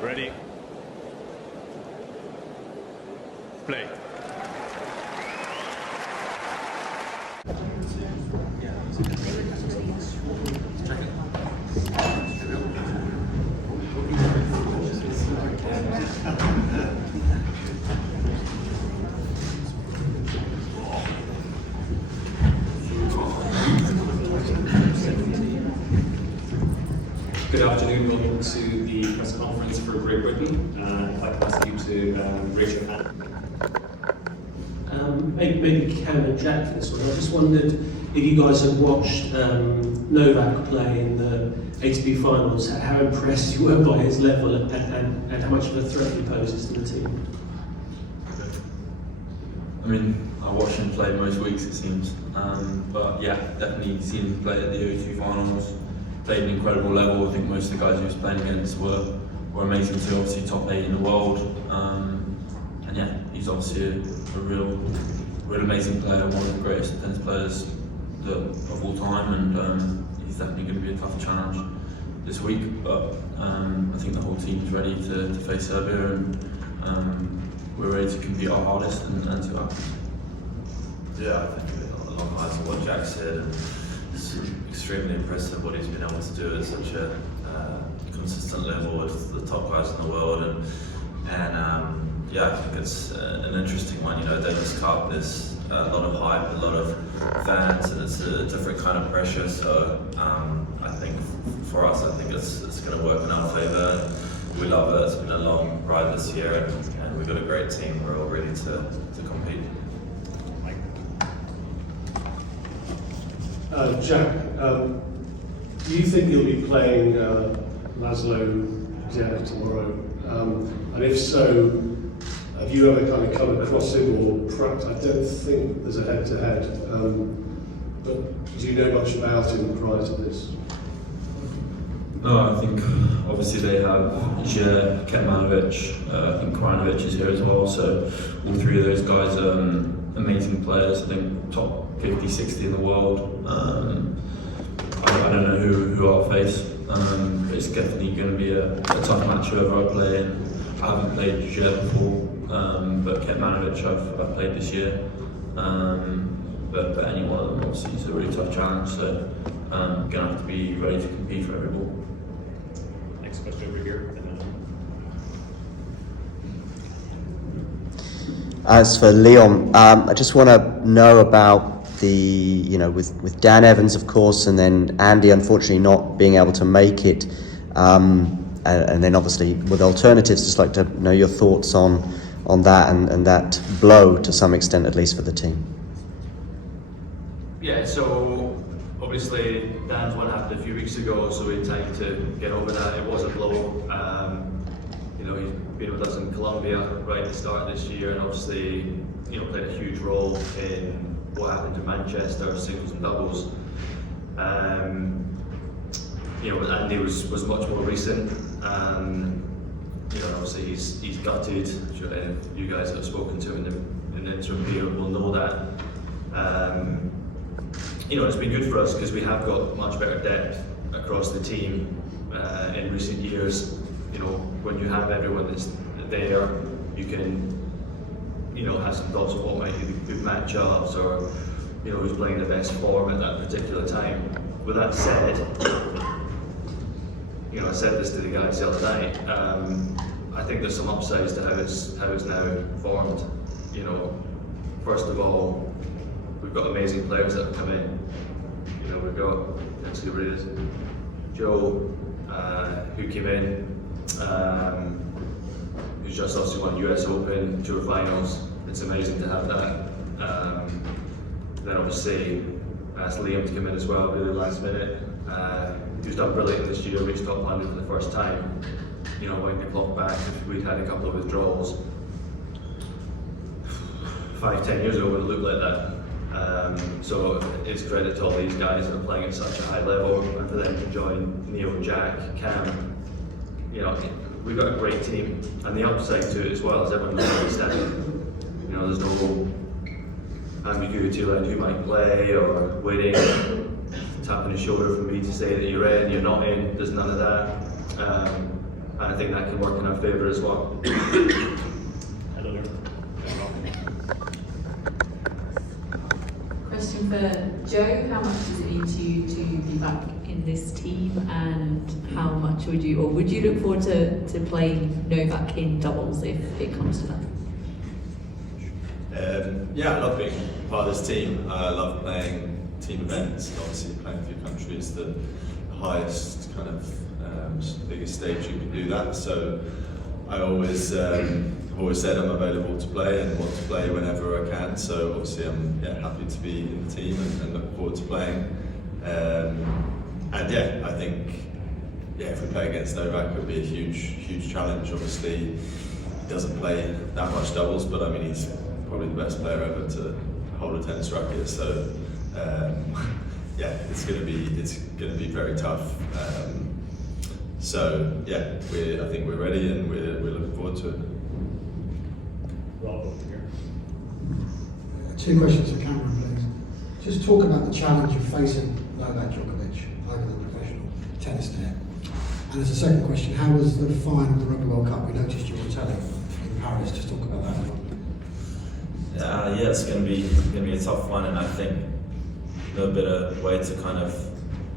Ready. Play. Good afternoon, welcome to the press conference for Great Britain. I'd like to ask you to raise your hand. Maybe Cam and Jack for this one. I just wondered if you guys have watched Novak play in the ATP finals, how impressed you were by his level and how much of a threat he poses to the team. I mean, I watch him play most weeks it seems, but yeah, definitely seen him play at the O2 finals. Played an incredible level. I think most of the guys he was playing against were amazing too. Obviously top 8 in the world, and yeah, he's obviously a real amazing player, one of the greatest tennis players of all time, and he's definitely going to be a tough challenge this week. But I think the whole team is ready to face Serbia, and we're ready to compete our hardest and see what happens. Yeah, I think along the lines of what Jack said, and it's extremely impressive what he's been able to do at such a consistent level with the top guys in the world, and yeah, I think it's an interesting one. You know, Davis Cup, there's a lot of hype, a lot of fans, and it's a different kind of pressure. So I think for us, I think it's going to work in our favour. We love it. It's been a long ride this year, and we've got a great team. We're all ready to compete. Jack, do you think you'll be playing Laszlo Djere tomorrow? And if so, have you ever kind of come across him or I don't think there's a head-to-head, but do you know much about him prior to this? No, I think obviously they have Djere, Kecmanovic, I think Krajinovic is here as well, so all three of those guys are amazing players. I think top 50, 60 in the world. I don't know who I'll face. It's definitely going to be a tough match whoever I play. And I haven't played Djere before, but Kecmanovic I've played this year. But any one of them obviously is a really tough challenge, so I'm going to have to be ready to compete for every ball. Next question over here. As for Leon, I just want to know about with Dan Evans, of course, and then Andy unfortunately not being able to make it, and then obviously with alternatives, just like to know your thoughts on that and that blow to some extent, at least for the team. Yeah, so obviously Dan's one happened a few weeks ago, so we had time to get over that. It was a blow. He's been with us in Colombia right at the start of this year, and obviously played a huge role in what happened in Manchester, singles and doubles. Andy was much more recent. Obviously he's gutted. I'm sure any of you guys that have spoken to him in the interim period will know that. It's been good for us because we have got much better depth across the team in recent years. When you have everyone that's there, you can have some thoughts of what might be good matchups, or who's playing the best form at that particular time. With that said, I said this to the guys the other night. I think there's some upsides to how it's now formed. First of all, we've got amazing players that have come in. We've got, let's see what it is, Joe, who came in, who's just obviously won US Open, Tour Finals. It's amazing to have that. Then obviously asked Liam to come in as well, really last minute. Who's done brilliant this year, reached top 100 for the first time. Wind the clock back, we'd had a couple of withdrawals. 5-10 years ago it would have looked like that. So it's credit to all these guys that are playing at such a high level, and for them to join Neil, Jack, Cam. We've got a great team, and the upside to it as well is everyone knows where we stand. There's no ambiguity around who might play or waiting, tapping the shoulder for me to say that you're in, you're not in. There's none of that. And I think that can work in our favour as well. Question for Joe: how much does it mean to you to be back in this team, and how much would you look forward to playing Novak in doubles if it comes to that? Yeah, I love being part of this team. I love playing team events, and obviously playing for your country is the highest kind of biggest stage you can do that. So I always said I'm available to play and want to play whenever I can. So obviously I'm happy to be in the team and looking forward to playing. And yeah, I think if we play against Novak, it would be a huge challenge. Obviously, he doesn't play that much doubles, but I mean he's probably the best player ever to hold a tennis racket. So yeah, it's going to be very tough. So yeah, I think we're ready and we're looking forward to it. Two questions for Cameron, please. Just talk about the challenge of facing Novak Djokovic over the professional tennis net. And as a second question, how was the final of the Rugby World Cup? We noticed you were telling in Paris. Just talk about that. Yeah, it's going to be a tough one, and I think no better way to kind of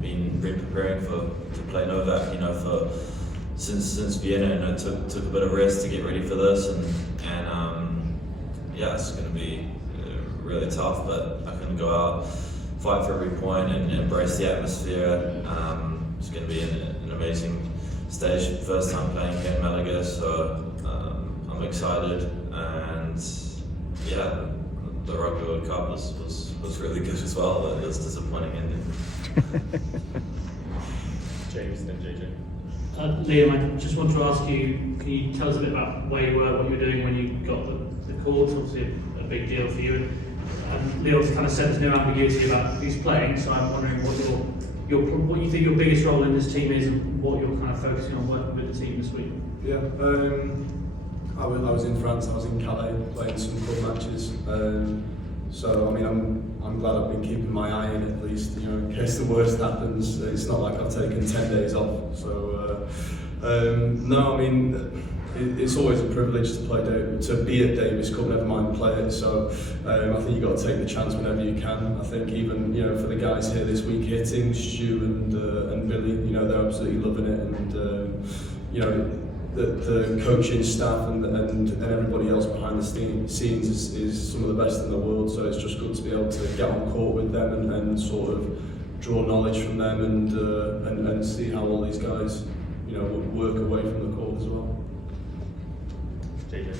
been preparing to play Novak. You know, since Vienna, and it took a bit of rest to get ready for this, and yeah, it's going to be really tough. But I can go out, fight for every point, and embrace the atmosphere. It's going to be an amazing stage. First time playing here in Malaga, so I'm excited, and yeah, the Rugby World Cup was really good as well, but it was disappointing ending. James, then JJ. Liam, I just want to ask you, can you tell us a bit about where you were, what you were doing when you got the call? It's obviously a big deal for you. And Liam's kind of said there's no ambiguity about who's playing, so I'm wondering what you think your biggest role in this team is, and what you're kind of focusing on working with the team this week. Yeah, I was in France. I was in Calais playing some club matches. So I mean, I'm glad I've been keeping my eye in at least, you know, in case the worst happens. It's not like I've taken 10 days off. So no, I mean, it's always a privilege to be at Davis Cup, never mind play it. So I think you've got to take the chance whenever you can. I think even, you know, for the guys here this week hitting, Stu and Billy, you know, they're absolutely loving it, and you know, the coaching staff and everybody else behind the scenes is some of the best in the world. So it's just good to be able to get on court with them and sort of draw knowledge from them and see how all these guys, you know, work away from the court as well. JJ,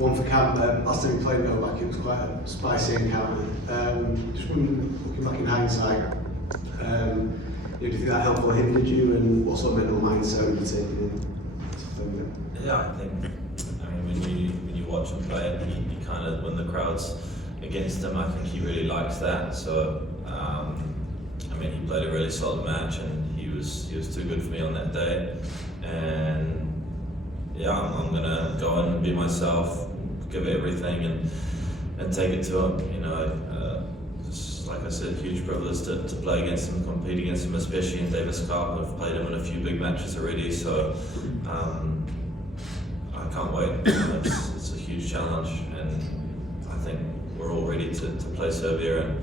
one for Cam. Last time we played Novak, it was quite a spicy encounter. Just wondering, looking back in hindsight, do you think that helped or hindered you, and what sort of mental mindset were you taking in? Yeah, I think, I mean, when you watch him play, and he kind of, when the crowd's against him, I think he really likes that. So, I mean, he played a really solid match, and he was too good for me on that day. And yeah, I'm gonna go in and be myself, give it everything, and take it to him. You know, just like I said, huge privilege to play against him, compete against him, especially in Davis Cup. I've played him in a few big matches already, so. I can't wait. It's a huge challenge, and I think we're all ready to play Serbia, and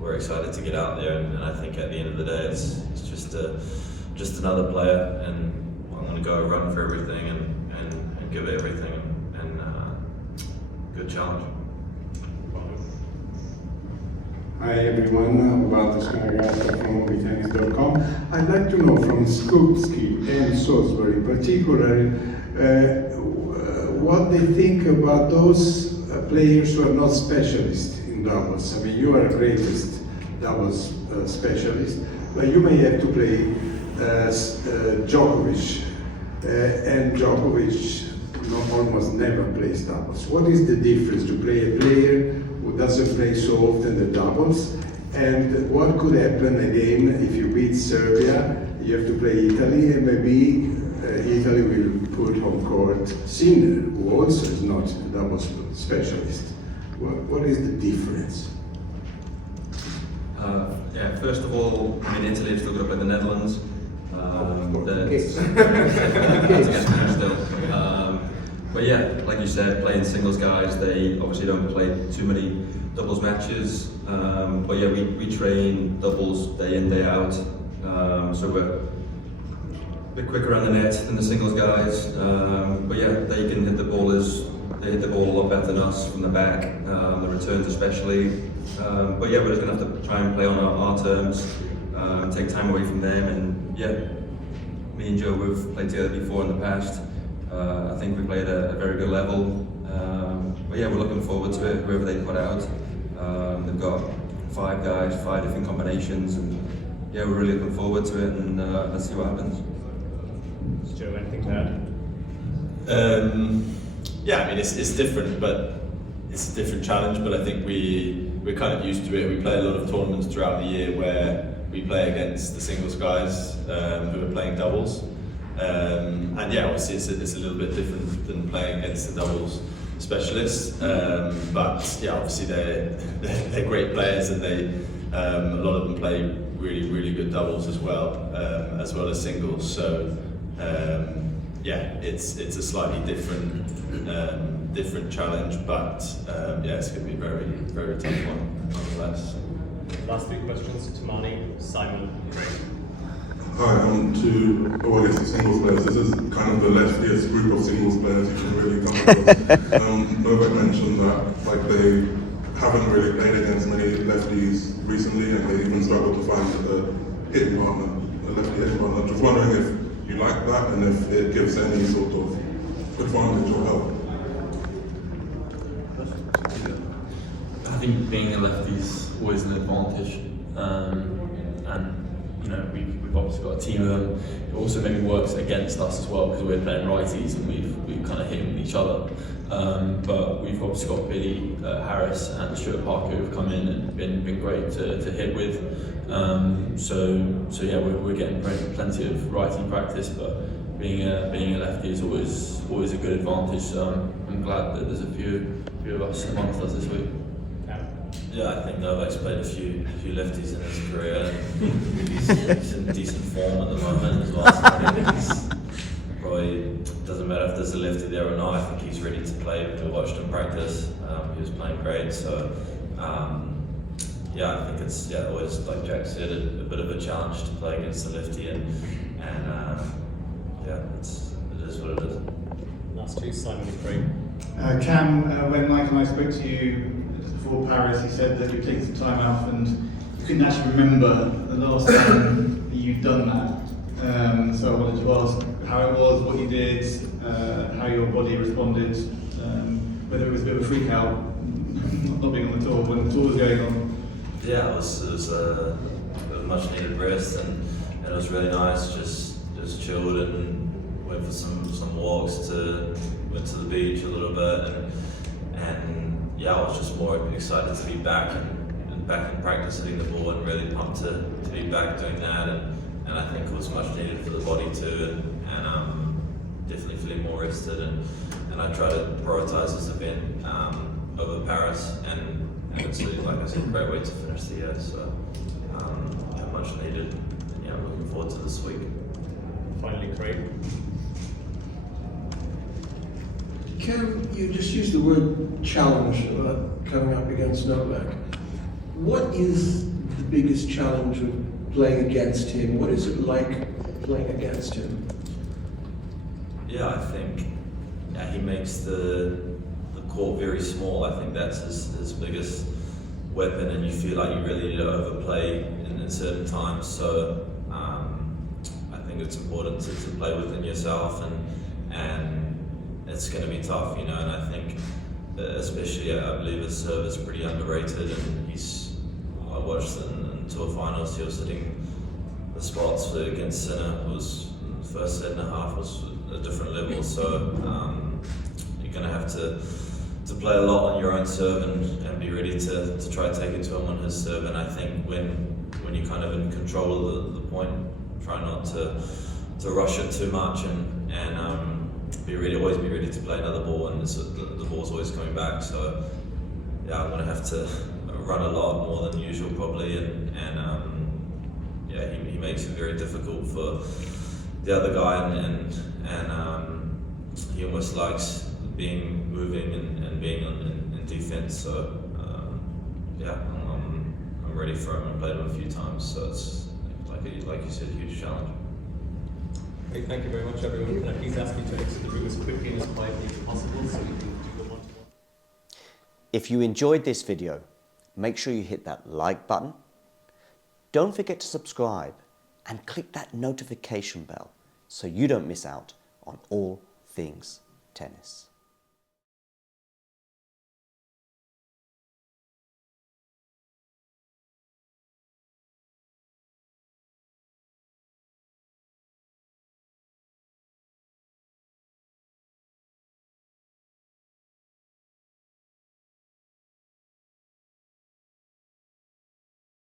we're excited to get out there. And I think at the end of the day, it's just another player, and I'm going to go run for everything and give it everything, and good challenge. Hi everyone, Walter Smaragata from MobiTennis.com. I'd like to know from Skupski and Salisbury in particular, what they think about those players who are not specialists in doubles. I mean, you are the greatest doubles specialist, but you may have to play Djokovic, and Djokovic almost never plays doubles. What is the difference to play a player who doesn't play so often the doubles, and what could happen again if you beat Serbia? You have to play Italy, and maybe Italy will put on court Sinner, who also is not a doubles specialist. What is the difference? Yeah, first of all, I mean, Italy have still got to play the Netherlands. But yeah, like you said, playing singles guys, they obviously don't play too many doubles matches. But yeah, we train doubles day in, day out. So we're a bit quicker around the net than the singles guys. But yeah, they hit the ball a lot better than us from the back, the returns especially. But yeah, we're just gonna have to try and play on our terms, take time away from them, and yeah, me and Joe, we've played together before in the past. I think we played at a very good level. But yeah, we're looking forward to it, whoever they put out. They've got 5 guys, 5 different combinations, and yeah, we're really looking forward to it, and let's see what happens. Joe, anything to add? Yeah, I mean it's different, but it's a different challenge. But I think we're kind of used to it. We play a lot of tournaments throughout the year where we play against the singles guys who are playing doubles. And yeah, obviously it's a little bit different than playing against the doubles specialists. But yeah, obviously they're great players, and a lot of them play really good doubles as well as singles. So yeah, it's a slightly different challenge, but yeah, it's going to be a very tough one nonetheless. Last 3 questions, Tamani, Simon, Craig. Hi, to the singles players. This is kind of the leftiest group of singles players you can really come across. Novak mentioned that they haven't really played against many lefties recently, and they even struggle to find a hitting partner, a lefty hitting partner. Just wondering if you like that, and if it gives any sort of advantage or help. I think being a lefty is always an advantage, and you know we've obviously got a team of them. It also maybe works against us as well, because we're playing righties and we've kind of hit with each other. But we've obviously got Billy Harris and Stuart Parker who've come in and been great to hit with. So yeah, we're getting plenty of righty practice, but being a lefty is always a good advantage. So I'm glad that there's a few of us amongst us this week. Yeah, I think Novak's played a few lefties in his career, and he's in decent form at the moment as well. So I think probably doesn't matter if there's a lefty there or not. I think he's ready to play. We watched him practice. He was playing great. So yeah, I think it's always, like Jack said, a bit of a challenge to play against the lefty, and yeah, it is what it is. Last 2, Simon and Craig. Cam, when Mike and I spoke to you before Paris, he said that you'd taken some time off and you couldn't actually remember the last time that you'd done that. So I wanted to ask how it was, what you did, how your body responded, whether it was a bit of a freak out, not being on the tour, when the tour was going on. Yeah, it was a much needed rest, and it was really nice. Just chilled and went for some walks, went to the beach a little bit, and yeah, I was just more excited to be back and back in practice hitting the ball, and really pumped to be back doing that, and I think it was much needed for the body too, and definitely feeling more rested, and I try to prioritise this event over Paris, and it's like I said, a great way to finish the year, so yeah, much needed, and yeah, I'm looking forward to this week. Finally, Craig. Cam, you just used the word challenge about coming up against Novak. What is the biggest challenge of playing against him? What is it like playing against him? Yeah, I think he makes the court very small. I think that's his biggest weapon, and you feel like you really need to overplay in certain times. So I think it's important to play within yourself, and it's going to be tough, you know. And I think, especially, I believe his serve is pretty underrated, and I watched in tour finals, he was hitting the spots against Sinner. It was the first set and a half was a different level, so you're going to have to play a lot on your own serve and be ready to try to take it to him on his serve. And I think when you're kind of in control of the point, try not to rush it too much, and always be ready to play another ball, and the ball's always coming back. So yeah, I'm going to have to run a lot more than usual probably, and yeah, he makes it very difficult for the other guy, and he almost likes moving and being in defense. So yeah, I'm ready for him. I played him a few times, so it's like you said, a huge challenge. Great, thank you very much, everyone. Can I please ask you to exit the room as quickly and as quietly as possible so we can do the one-to-one? If you enjoyed this video, make sure you hit that like button. Don't forget to subscribe and click that notification bell so you don't miss out on all things tennis.